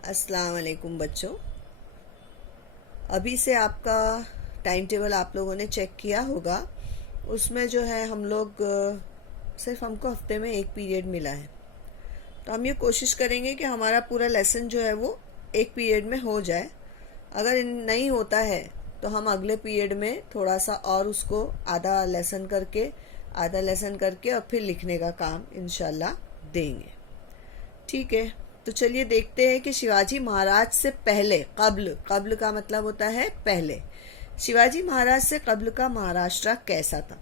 अस्सलाम वालेकुम बच्चों। अभी से आपका टाइम टेबल आप लोगों ने चेक किया होगा। उसमें जो है हम लोग सिर्फ हमको हफ्ते में एक पीरियड मिला है, तो हम ये कोशिश करेंगे कि हमारा पूरा लेसन जो है वो एक पीरियड में हो जाए। अगर नहीं होता है तो हम अगले पीरियड में थोड़ा सा और उसको आधा लेसन करके और फिर लिखने का काम इंशाल्लाह देंगे। ठीक है, तो चलिए देखते हैं कि शिवाजी महाराज से पहले, कब्ल कब्ल का मतलब होता है पहले, शिवाजी महाराज से कब्ल का महाराष्ट्र कैसा था।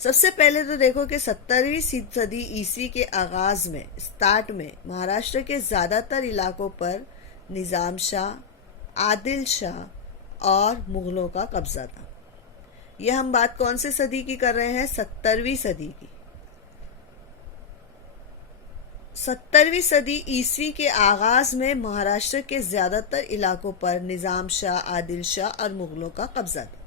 सबसे पहले तो देखो कि 17वीं सदी ईस्वी के आगाज में, स्टार्ट में महाराष्ट्र के ज्यादातर इलाकों पर निजाम शाह, आदिल शाह और मुगलों का कब्जा था। यह हम बात कौन से सदी की कर रहे हैं? 17वीं सदी की। 17वीं सदी ईस्वी के आगाज में महाराष्ट्र के ज्यादातर इलाकों पर निजाम शाह, आदिल शाह और मुगलों का कब्जा था।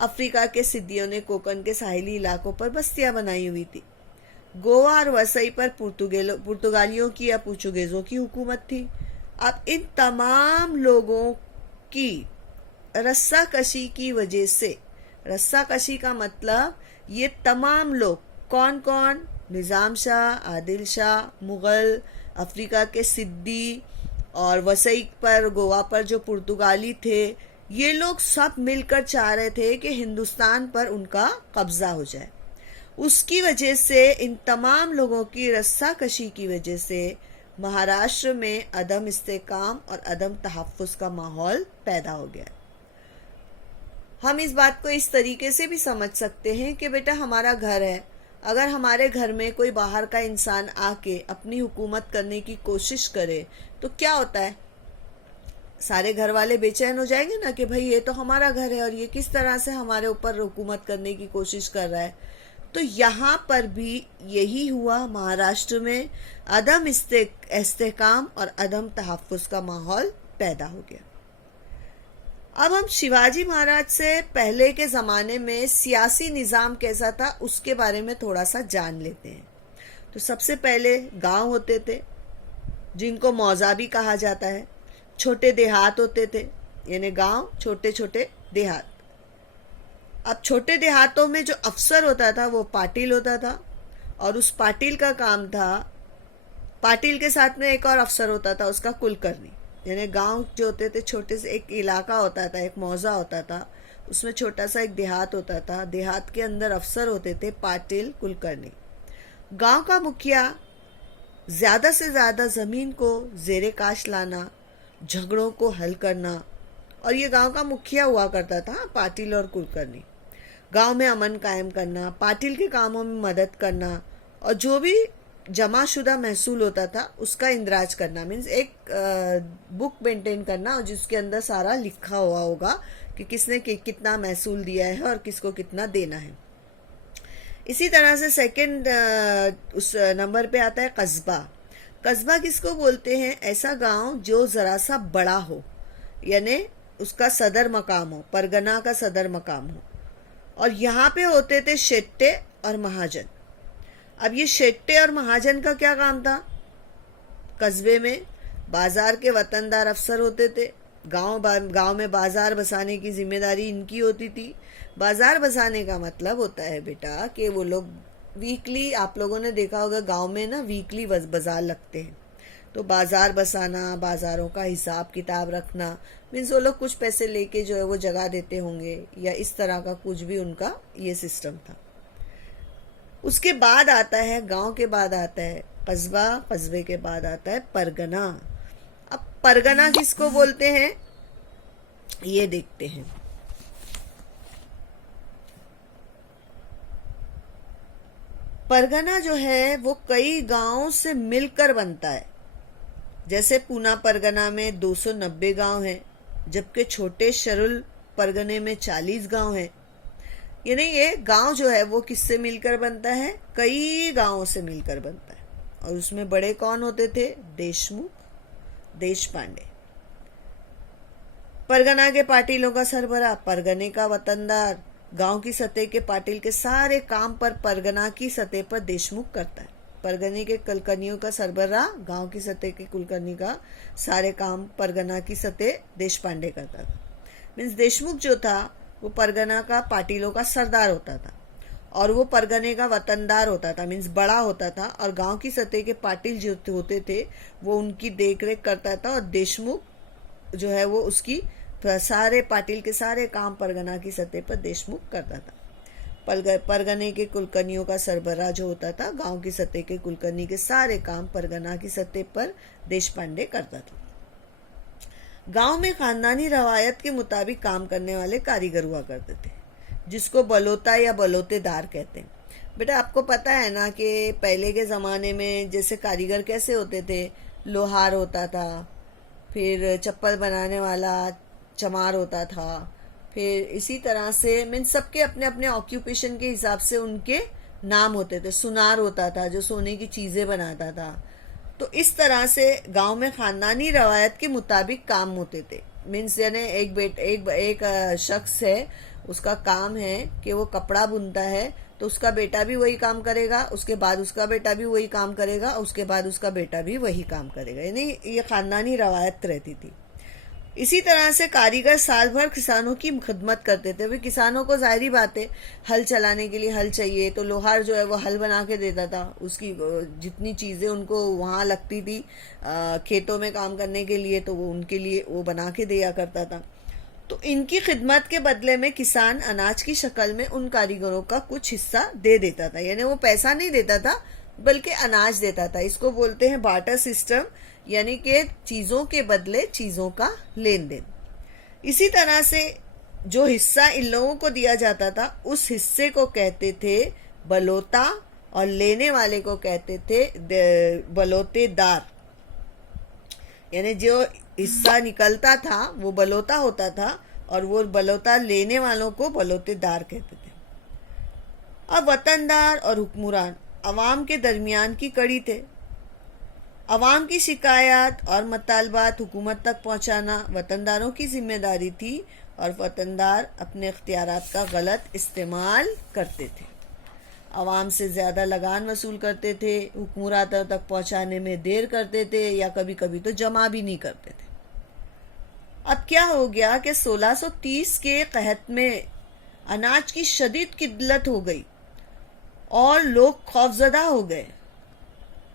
अफ्रीका के सिद्दियों ने कोकण के साहिली इलाकों पर बस्तियां बनाई हुई थी। गोवा और वसई पर पुर्तगालियों की या पोर्चुगीजों की हुकूमत थी। अब इन तमाम लोगों की रस्साकशी की वजह से, रस्साकशी का मतलब ये तमाम लोग कौन कौन? निजाम शाह, आदिल शाह, मुगल, अफ्रीका के सिद्दी और वसई पर, गोवा पर जो पुर्तगाली थे, ये लोग सब मिलकर चाह रहे थे कि हिंदुस्तान पर उनका कब्जा हो जाए। उसकी वजह से, इन तमाम लोगों की रस्साकशी की वजह से महाराष्ट्र में अदम इस्तेकाम और अदम तहफ़्फ़ुज़ का माहौल पैदा हो गया। हम इस बात को इस तरीके से भी समझ सकते हैं कि बेटा हमारा घर है, अगर हमारे घर में कोई बाहर का इंसान आके अपनी हुकूमत करने की कोशिश करे तो क्या होता है? सारे घर वाले बेचैन हो जाएंगे ना कि भाई ये तो हमारा घर है और ये किस तरह से हमारे ऊपर हुकूमत करने की कोशिश कर रहा है। तो यहाँ पर भी यही हुआ। महाराष्ट्र में अदम इस्तेकाम और अदम तहफ़्फ़ुज़ का माहौल पैदा हो गया। अब हम शिवाजी महाराज से पहले के ज़माने में सियासी निज़ाम कैसा था उसके बारे में थोड़ा सा जान लेते हैं। तो सबसे पहले गांव होते थे जिनको मौजा भी कहा जाता है। छोटे देहात होते थे, यानी गांव, छोटे छोटे देहात। अब छोटे देहातों में जो अफसर होता था वो पाटिल होता था, और उस पाटिल का काम था, पाटिल के साथ में एक और अफसर होता था उसका कुलकर्णी। यानी गांव जो होते थे, छोटे से एक इलाका होता था, एक मौजा होता था, उसमें छोटा सा एक देहात होता था। देहात के अंदर अफसर होते थे पाटिल, कुलकर्णी। गांव का मुखिया ज्यादा से ज्यादा जमीन को जेरे काश लाना, झगड़ों को हल करना, और ये गांव का मुखिया हुआ करता था पाटिल और कुलकर्णी। गांव में अमन कायम करना, पाटिल के कामों में मदद करना, और जो भी जमाशुदा महसूल होता था उसका इंदराज करना, मीन्स एक बुक मेंटेन करना और जिसके अंदर सारा लिखा हुआ होगा कि किसने कितना महसूल दिया है और किसको कितना देना है। इसी तरह से सेकंड उस नंबर पे आता है कस्बा। कस्बा किसको बोलते हैं? ऐसा गांव जो जरा सा बड़ा हो, यानी उसका सदर मकाम हो, परगना का सदर मकाम हो। और यहाँ पे होते थे शेट्टे और महाजन। अब ये शेट्टे और महाजन का क्या काम था? कस्बे में बाजार के वतनदार अफसर होते थे। गांव में बाजार बसाने की जिम्मेदारी इनकी होती थी। बाजार बसाने का मतलब होता है बेटा कि वो लोग वीकली, आप लोगों ने देखा होगा गांव में ना वीकली बाजार लगते हैं, तो बाजार बसाना, बाजारों का हिसाब किताब रखना, मीन्स वो लोग कुछ पैसे लेके जो है वो जगह देते होंगे, या इस तरह का कुछ भी उनका ये सिस्टम था। उसके बाद आता है, गांव के बाद आता है कस्बा, कस्बे के बाद आता है परगना। अब परगना किसको बोलते हैं ये देखते हैं। परगना जो है वो कई गांवों से मिलकर बनता है। जैसे पूना परगना में 290 गांव हैं, जबकि छोटे शरुल परगने में 40 गांव हैं। यानी ये गांव जो है वो किससे मिलकर बनता है? कई गांवों से मिलकर बनता है। और उसमें बड़े कौन होते थे? देशमुख, देशपांडे। परगना के पाटिलों का सरबराह, परगने का वतनदार, गांव की सतह के पाटिल के सारे काम पर परगना की सतह पर देशमुख करता है। परगने के कुलकर्णियों का सरबराह गांव की सतह के कुलकर्णी का सारे काम परगना की सतह देश पांडे करता था। मीन्स देशमुख जो था वो परगना का पाटिलों का सरदार होता था और वो परगने का वतनदार होता था, मीन्स बड़ा होता था, और गांव की सतह के पाटिल जो होते थे वो उनकी देखरेख करता था और देशमुख जो है वो उसकी सारे पाटिल के सारे काम परगना की सतह पर देशमुख करता था। परगने के कुलकर्णियों का सरबराह जो होता था गांव की सतह के कुलकर्णी के सारे काम परगना की सतह पर देश पांडे करता था। गांव में खानदानी रवायत के मुताबिक काम करने वाले कारीगर हुआ करते थे जिसको बलोता या बलोतेदार कहते हैं। बेटा आपको पता है ना कि पहले के ज़माने में जैसे कारीगर कैसे होते थे, लोहार होता था, फिर चप्पल बनाने वाला चमार होता था, फिर इसी तरह से मीन सबके अपने अपने ऑक्यूपेशन के हिसाब से उनके नाम होते थे। सुनार होता था जो सोने की चीज़ें बनाता था। तो इस तरह से गांव में खानदानी रवायत के मुताबिक काम होते थे। मीन्स यानी एक शख्स है, उसका काम है कि वो कपड़ा बुनता है, तो उसका बेटा भी वही काम करेगा, उसके बाद उसका बेटा भी वही काम करेगा, उसके बाद उसका बेटा भी वही काम करेगा, यानी ये खानदानी रवायत रहती थी। इसी तरह से कारीगर साल भर किसानों की खिदमत करते थे। वे किसानों को जाहिर बात है हल चलाने के लिए हल चाहिए, तो लोहार जो है वो हल बना के देता था। उसकी जितनी चीज़ें उनको वहाँ लगती थी खेतों में काम करने के लिए, तो वो उनके लिए वो बना के दिया करता था। तो इनकी खिदमत के बदले में किसान अनाज की शक्ल में उन कारीगरों का कुछ हिस्सा दे देता था, यानी वो पैसा नहीं देता था बल्कि अनाज देता था। इसको बोलते हैं बार्टर सिस्टम, यानी कि चीज़ों के बदले चीज़ों का लेन देन। इसी तरह से जो हिस्सा इन लोगों को दिया जाता था उस हिस्से को कहते थे बलोता और लेने वाले को कहते थे बलोतेदार। यानी जो हिस्सा निकलता था वो बलोता होता था और वो बलोता लेने वालों को बलोतेदार कहते थे। अब वतनदार और हुक्मरान अवाम के दरमियान की कड़ी थे। अवाम की शिकायत और मतालबात हुकूमत तक पहुंचाना वतनदारों की जिम्मेदारी थी और वतनदार अपने इख्तियारात का गलत इस्तेमाल करते थे। अवाम से ज़्यादा लगान वसूल करते थे, हुकूमरान तक पहुंचाने में देर करते थे या कभी कभी तो जमा भी नहीं करते थे। अब क्या हो गया कि 1630 के कहत में अनाज की शदीद किल्लत हो गई और लोग खौफजदा हो गए।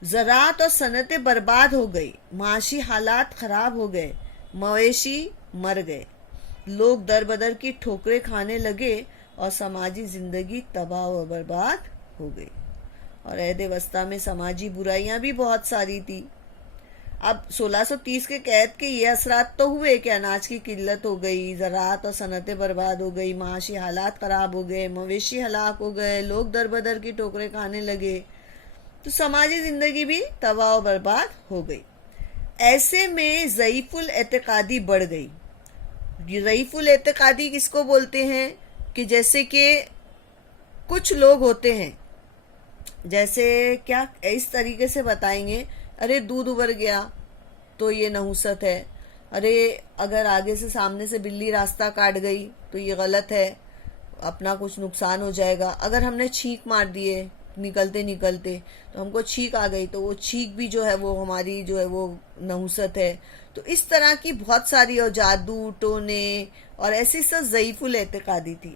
ज़राअत और सनतें बर्बाद हो गई, माशी हालात ख़राब हो गए, मवेशी मर गए, लोग दर बदर की ठोकरें खाने लगे और समाजी ज़िंदगी तबाह व बर्बाद हो गई। और अहद वस्ता में समाजी बुराइयां भी बहुत सारी थी। अब 1630 के कैद के ये असरात तो हुए कि अनाज की किल्लत हो गई, ज़राअत और सनतें बर्बाद हो गई, माशी हालात ख़राब हो गए, मवेशी हलाक हो गए, लोग दर बदर की ठोकरें खाने लगे, तो समाजी ज़िंदगी भी तबाह व बर्बाद हो गई। ऐसे में ज़ईफ़ुल एतक़ादी बढ़ गई। ज़ईफ़ुल एतक़ादी किसको बोलते हैं कि जैसे कि कुछ लोग होते हैं, जैसे क्या इस तरीके से बताएंगे, अरे दूध उबर गया तो ये नहुसत है, अरे अगर आगे से सामने से बिल्ली रास्ता काट गई तो ये गलत है, अपना कुछ नुकसान हो जाएगा। अगर हमने छींक मार दिए निकलते निकलते तो हमको छींक आ गई तो वो छींक भी जो है वो हमारी जो है वो नहुसत है। तो इस तरह की बहुत सारी, और जादू टोने और ऐसी सब ज़ईफ़ुल एतक़ादी थी।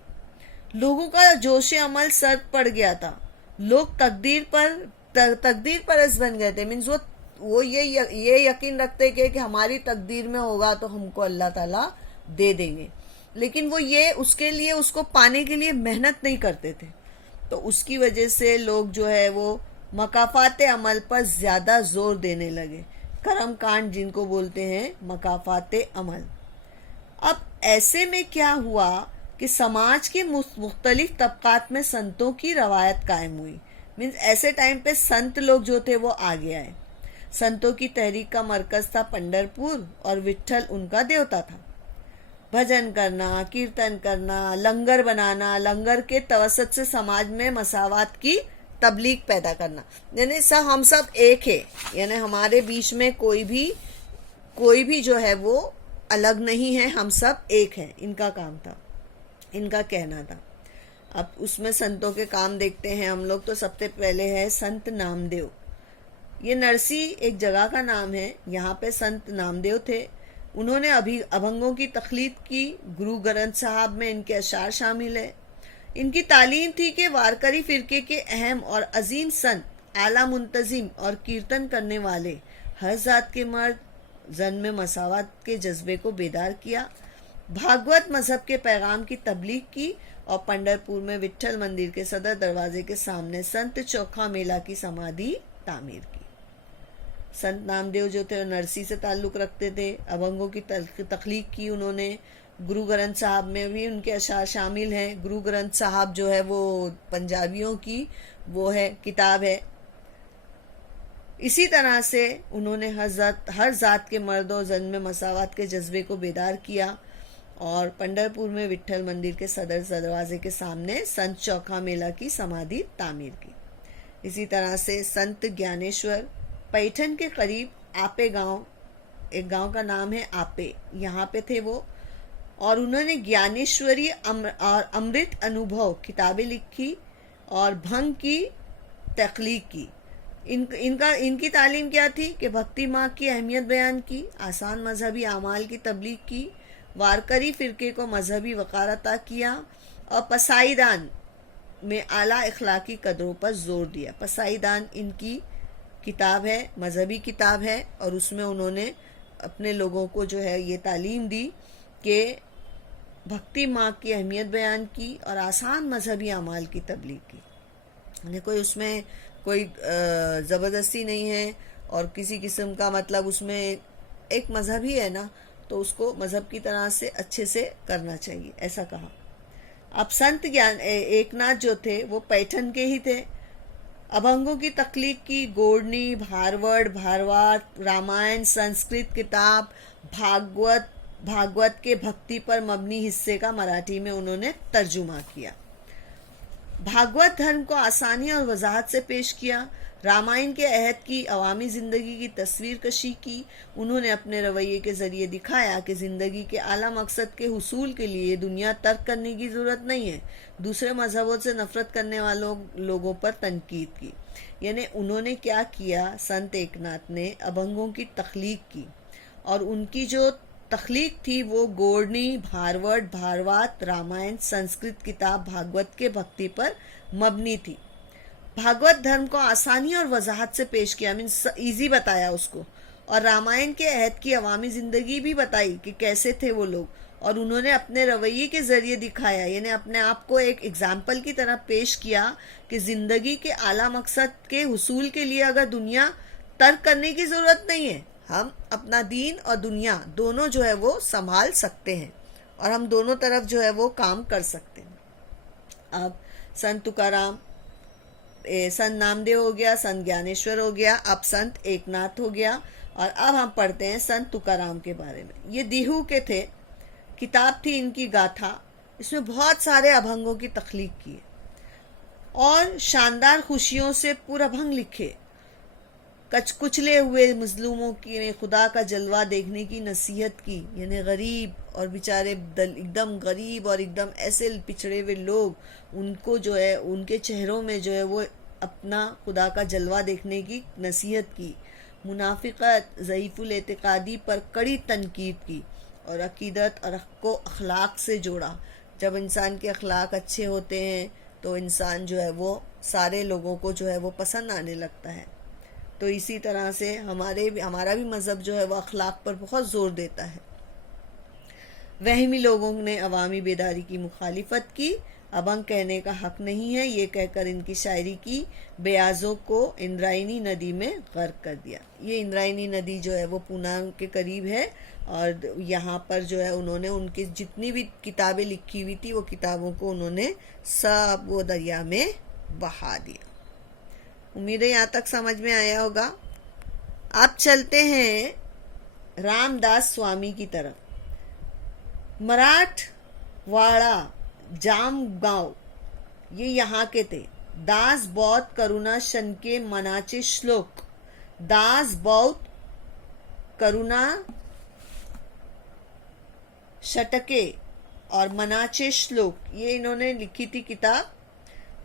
लोगों का जोश अमल सर्द पड़ गया था, लोग तकदीर परस बन गए थे। मीन्स वो ये यकीन रखते कि हमारी तकदीर में होगा तो हमको अल्लाह ताला दे देंगे, लेकिन वो ये उसके लिए उसको पाने के लिए मेहनत नहीं करते थे। तो उसकी वजह से लोग जो है वो मकाफात अमल पर ज़्यादा जोर देने लगे, करम कांड जिनको बोलते हैं मकाफात अमल। अब ऐसे में क्या हुआ कि समाज के मुख्तलिफ तबकात में संतों की रवायत कायम हुई। मीन्स ऐसे टाइम पे संत लोग जो थे वो आगे आए। संतों की तहरीक का मरकज़ था पंढरपुर और विट्ठल उनका देवता था। भजन करना, कीर्तन करना, लंगर बनाना, लंगर के तवसत से समाज में मसावत की तबलीग पैदा करना, यानी हम सब एक है, यानी हमारे बीच में कोई भी जो है वो अलग नहीं है, हम सब एक हैं। इनका काम था, इनका कहना था। अब उसमें संतों के काम देखते हैं हम लोग। तो सबसे पहले है संत नामदेव। ये नरसी एक जगह का नाम है। यहाँ पे संत नामदेव थे। उन्होंने अभी अभंगों की तख्लीक की। गुरु ग्रंथ साहब में इनके अशार शामिल है। इनकी तालीम थी कि वारकरी फिरके के अहम और अजीम संत, आला मुंतजिम और कीर्तन करने वाले हर जात के मर्द जन में मसावत के जज्बे को बेदार किया, भागवत मजहब के पैगाम की तबलीग की और पंढरपुर में विट्ठल मंदिर के सदर दरवाजे के सामने संत चौखा मेला की समाधि तामीर की। संत नामदेव जो थे नरसी से ताल्लुक़ रखते थे। अभंगों की तख्लीक की उन्होंने। गुरु ग्रंथ साहब में भी उनके अशार शामिल हैं। गुरु ग्रंथ साहब जो है वो पंजाबियों की वो है किताब है। इसी तरह से उन्होंने हर जात के मर्दों जन में मसावत के जज्बे को बेदार किया और पंढरपुर में विट्ठल मंदिर के सदर दरवाजे के सामने संत चौखा मेला की समाधि तामीर की। इसी तरह से संत ज्ञानेश्वर पैठन के करीब आपे गांव, एक गांव का नाम है आपे, यहाँ पे थे वो, और उन्होंने ज्ञानेश्वरी और अमृत अनुभव किताबें लिखी और भंग की तख्लीक की। इनकी तालीम क्या थी कि भक्ति माँ की अहमियत बयान की, आसान मजहबी अमाल की तबलीग की, वारकरी फिरके को मजहबी वक़ार अता किया और पसाईदान में आला इखलाकी कदरों पर जोर दिया। पसाईदान इनकी किताब है, मजहबी किताब है, और उसमें उन्होंने अपने लोगों को जो है ये तालीम दी कि भक्ति माँ की अहमियत बयान की और आसान मजहबी अमाल की तबलीग की। यानी कोई उसमें कोई ज़बरदस्ती नहीं है और किसी किस्म का मतलब उसमें एक मज़हब ही है ना, तो उसको मज़हब की तरह से अच्छे से करना चाहिए, ऐसा कहा। अब संत एकनाथ जो थे वो पैठन के ही थे। अभंगों की तख्लीक की। गोड़नी, भारवड़, भारवार, रामायण, संस्कृत किताब, भागवत के भक्ति पर मबनी हिस्से का मराठी में उन्होंने तर्जुमा किया। भागवत धर्म को आसानी और वजाहत से पेश किया। रामायण के अहद की अवामी ज़िंदगी की तस्वीर कशी की। उन्होंने अपने रवैये के ज़रिए दिखाया कि ज़िंदगी के आला मकसद के हुसूल के लिए दुनिया तर्क करने की ज़रूरत नहीं है। दूसरे मजहबों से नफ़रत करने वालों लोगों पर तनकीद की। यानी उन्होंने क्या किया, संत एकनाथ ने अभंगों की तख्लीक की और उनकी जो तख्लीक थी वो गोड़नी, भारवड़, भारवात, रामायण, संस्कृत किताब, भागवत के भक्ति पर मबनी थी। भागवत धर्म को आसानी और वजाहत से पेश किया, मीन्स ईजी बताया उसको, और रामायण के अहद की अवामी ज़िंदगी भी बताई कि कैसे थे वो लोग, और उन्होंने अपने रवैये के ज़रिए दिखाया, यानी अपने आप को एक एग्जाम्पल की तरह पेश किया कि ज़िंदगी के आला मकसद के हुसूल के लिए अगर दुनिया तर्क करने की ज़रूरत नहीं है, हम अपना दीन और दुनिया दोनों जो है वो संभाल सकते हैं और हम दोनों तरफ जो है वो काम कर सकते हैं। अब संत तुकाराम, संत नामदेव हो गया, संत ज्ञानेश्वर हो गया, अब संत एकनाथ हो गया, और अब हम पढ़ते हैं संत तुकाराम के बारे में। ये दीहू के थे। किताब थी इनकी गाथा। इसमें बहुत सारे अभंगों की तख्लीक की और शानदार खुशियों से पूरा अभंग लिखे। कुचले हुए मजलूमों की खुदा का जलवा देखने की नसीहत की, यानी गरीब और बेचारे एकदम गरीब और एकदम ऐसे पिछड़े हुए लोग, उनको जो है उनके चेहरों में जो है वो अपना खुदा का जलवा देखने की नसीहत की। मुनाफिकत, ज़ईफ़ुल एतिक़ादी पर कड़ी तनकीद की और अकीदत और को अखलाक से जोड़ा। जब इंसान के अखलाक अच्छे होते हैं तो इंसान जो है वो सारे लोगों को जो है वो पसंद आने लगता है। तो इसी तरह से हमारा भी मज़हब जो है वो अखलाक पर बहुत ज़ोर देता है। वहमी लोगों ने अवामी बेदारी की मुखालिफत की। अभंग कहने का हक नहीं है, ये कहकर इनकी शायरी की बेयाजों को इंद्रायणी नदी में गर्क कर दिया। ये इंद्रायणी नदी जो है वो पूना के करीब है और यहाँ पर जो है उन्होंने उनकी जितनी भी किताबें लिखी हुई थी वो किताबों को उन्होंने सब वो दरिया में बहा दिया। उम्मीद है यहाँ तक समझ में आया होगा। अब चलते हैं रामदास स्वामी की तरफ। मराठवाड़ा जामगांव ये यहाँ के थे। दास बौद्ध करुणा शन के मनाचे श्लोक, दास बौद्ध करुणा शतके और मनाचे श्लोक, ये इन्होंने लिखी थी किताब।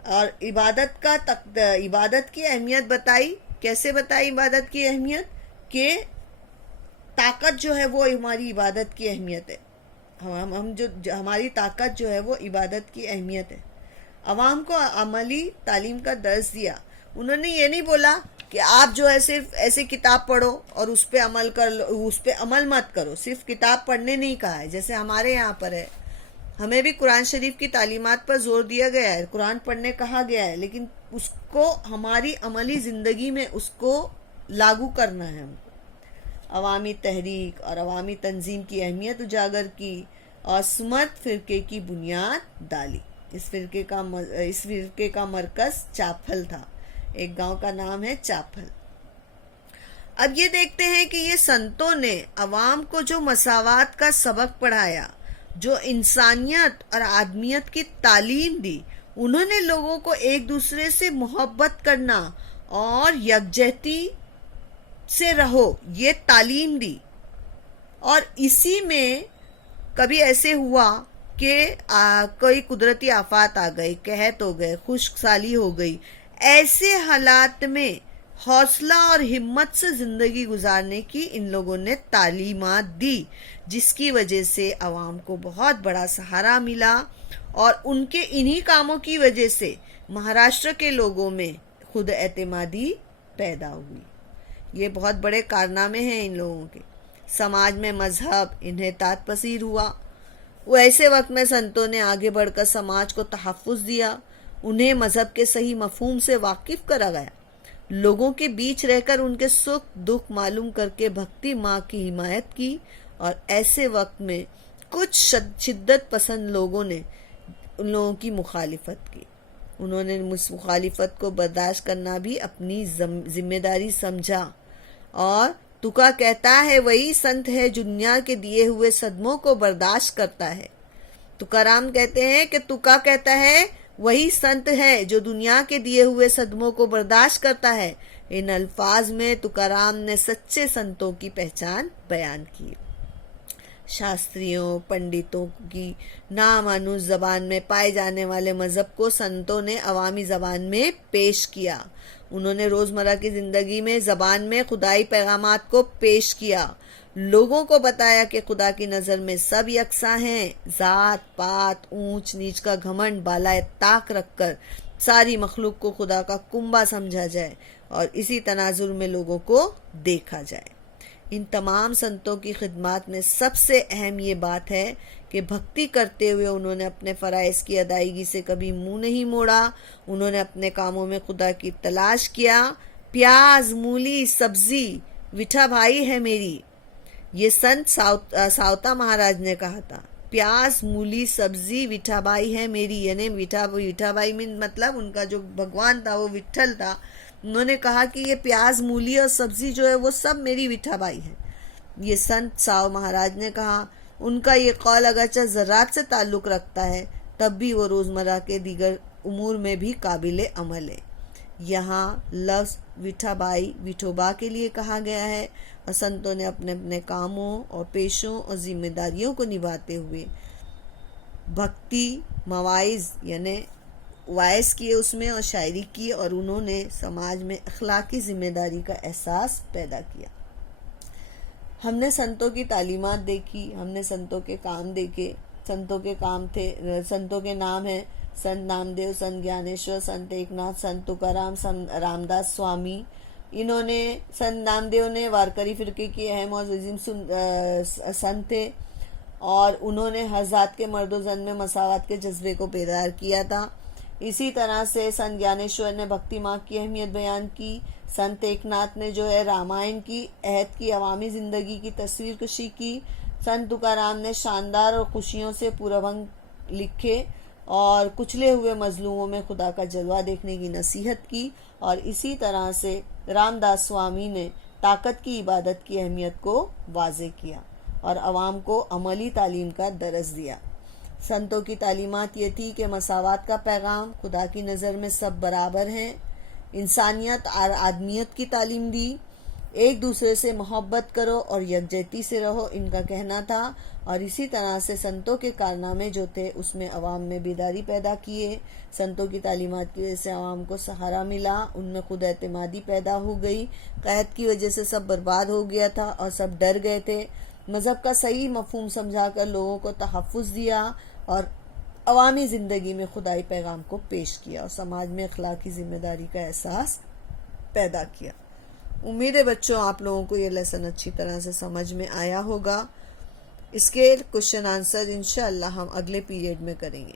और इबादत की अहमियत बताई कैसे बताई इबादत की अहमियत? कि ताकत जो है वो हमारी इबादत की अहमियत है। हम जो हमारी ताकत जो है वो इबादत की अहमियत है। अवाम को अमली तालीम का दर्ज दिया। उन्होंने ये नहीं बोला कि आप जो है सिर्फ ऐसे किताब पढ़ो और उस पर अमल कर लो, उस पर अमल मत करो। सिर्फ किताब पढ़ने नहीं कहा है, जैसे हमारे यहाँ पर है। हमें भी कुरान शरीफ की तालीमात पर जोर दिया गया है, कुरान पढ़ने कहा गया है, लेकिन उसको हमारी अमली ज़िंदगी में उसको लागू करना है हमको। अवामी तहरीक और अवामी तंजीम की अहमियत उजागर की और सुमत फ़िरके की बुनियाद डाली। इस फिरके का मरकज़ चाफल था। एक गांव का नाम है चाफल। अब ये देखते हैं कि ये संतों ने अवाम को जो मसावात का सबक पढ़ाया, जो इंसानियत और आदमियत की तालीम दी, उन्होंने लोगों को एक दूसरे से मोहब्बत करना और यकजहती से रहो ये तालीम दी। और इसी में कभी ऐसे हुआ कि कोई कुदरती आफात आ गई, कहत हो गए, खुश्क साली हो गई, ऐसे हालात में हौसला और हिम्मत से ज़िंदगी गुजारने की इन लोगों ने तालीमात दी, जिसकी वजह से अवाम को बहुत बड़ा सहारा मिला। और उनके इन्हीं कामों की वजह से महाराष्ट्र के लोगों में खुद एतमादी पैदा हुई। ये बहुत बड़े कारनामे हैं इन लोगों के। समाज में मजहब इन्हेतात पसीर हुआ। वो ऐसे वक्त में संतों ने आगे बढ़कर समाज को तहफ़्फ़ुज़ दिया। उन्हें मजहब के सही मफहूम से वाकिफ़ करा गया। लोगों के बीच रहकर उनके सुख दुख मालूम करके भक्ति माँ की हिमायत की। और ऐसे वक्त में कुछ शिद्दत पसंद लोगों ने उन लोगों की मुखालिफत की। उन्होंने उस मुखालिफत को बर्दाश्त करना भी अपनी जिम्मेदारी समझा। और तुका कहता है वही संत है जो दुनिया के दिए हुए सदमों को बर्दाश्त करता है। तुकाराम कहते हैं कि तुका कहता है वही संत है जो दुनिया के दिए हुए सदमों को बर्दाश्त करता है। इन अल्फाज में तुकाराम ने सच्चे संतों की पहचान बयान की। शास्त्रियों पंडितों की नामानुस जबान में पाए जाने वाले मजहब को संतों ने अवामी जबान में पेश किया। उन्होंने रोज़मर्रा की ज़िंदगी में ज़बान में खुदाई पैगामात को पेश किया। लोगों को बताया कि खुदा की नज़र में सब यकसा हैं। ज़ात पात ऊंच नीच का घमंड बालाए ताक रखकर सारी मखलूक को खुदा का कुंबा समझा जाए और इसी तनाजुर में लोगों को देखा जाए। इन तमाम संतों की खिदमत में सबसे अहम ये बात है कि भक्ति करते हुए उन्होंने अपने फ़राइज़ की अदायगी से कभी मुंह नहीं मोड़ा। उन्होंने अपने कामों में खुदा की तलाश किया। प्याज मूली सब्जी विठा भाई है मेरी, ये संत सावता महाराज ने कहा था। प्याज मूली सब्जी विठा भाई है मेरी, यानी विठा भाई में मतलब उनका जो भगवान था वो विठल था। उन्होंने कहा कि ये प्याज मूली और सब्जी जो है वो सब मेरी विठा भाई है। ये संत साव महाराज ने कहा। उनका ये कौल अगरचे ज़रात से ताल्लुक़ रखता है, तब भी वो रोज़मर्रा के दीगर उमूर में भी काबिल अमल है। यहाँ लफ्ज़ विठाबाई विठोबा के लिए कहा गया है और संतों ने अपने अपने कामों और पेशों और जिम्मेदारियों को निभाते हुए भक्ति मवाइज़ यानी वाइस किए उसमें और शायरी की और उन्होंने समाज में अखलाकी ज़िम्मेदारी का एहसास पैदा किया। हमने संतों की तालीमात देखी, हमने संतों के काम देखे। संतों के काम थे, संतों के नाम हैं संत नामदेव, संत ज्ञानेश्वर, संत एकनाथ, संत तुकाराम, संत रामदास स्वामी। इन्होंने संत नामदेव ने वारकरी फ़िरके की अहम और अजीम संत थे और उन्होंने हर ज़ात के मर्दो जन में मसावत के जज्बे को बेदार किया था। इसी तरह से संत ज्ञानेश्वर ने भक्ति मार्ग की अहमियत बयान की। संत एकनाथ ने जो है रामायण की अहद की अवामी ज़िंदगी की तस्वीर कशी की। संत तुकाराम ने शानदार और खुशियों से पूर्वंग लिखे और कुचले हुए मजलूमों में खुदा का जलवा देखने की नसीहत की। और इसी तरह से रामदास स्वामी ने ताकत की इबादत की अहमियत को वाज़े किया और आवाम को अमली तालीम का दरस दिया। संतों की तालीमात ये थी कि मसावात का पैगाम, खुदा की नज़र में सब बराबर हैं, इंसानियत और आदमियत की तालीम दी। एक दूसरे से मोहब्बत करो और यकजहती से रहो, इनका कहना था। और इसी तरह से संतों के कारनामे जो थे उसमें अवाम में बेदारी पैदा किए। संतों की तालीमात की वजह से अवाम को सहारा मिला, उनमें खुद एतमादी पैदा हो गई। क़हत की वजह से सब बर्बाद हो गया था और सब डर गए थे। मज़हब का सही मफहूम समझाकर लोगों को तहफ़्फ़ुज़ दिया और अवामी ज़िंदगी में खुदाई पैगाम को पेश किया और समाज में अखलाकी ज़िम्मेदारी का एहसास पैदा किया। उम्मीद है बच्चों आप लोगों को ये लेसन अच्छी तरह से समझ में आया होगा। इसके क्वेश्चन आंसर इंशाअल्लाह हम अगले पीरियड में करेंगे।